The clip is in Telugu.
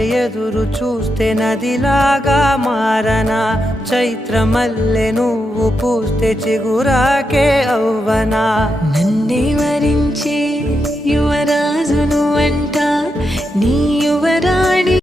ఎదురు చూస్తే నదిలాగా మారనా, చైత్రమల్లె నువ్వు పూస్తే చిగురాకే అవ్వనా. నన్నే వరించే యువరాజును అంట నీ యువరాణి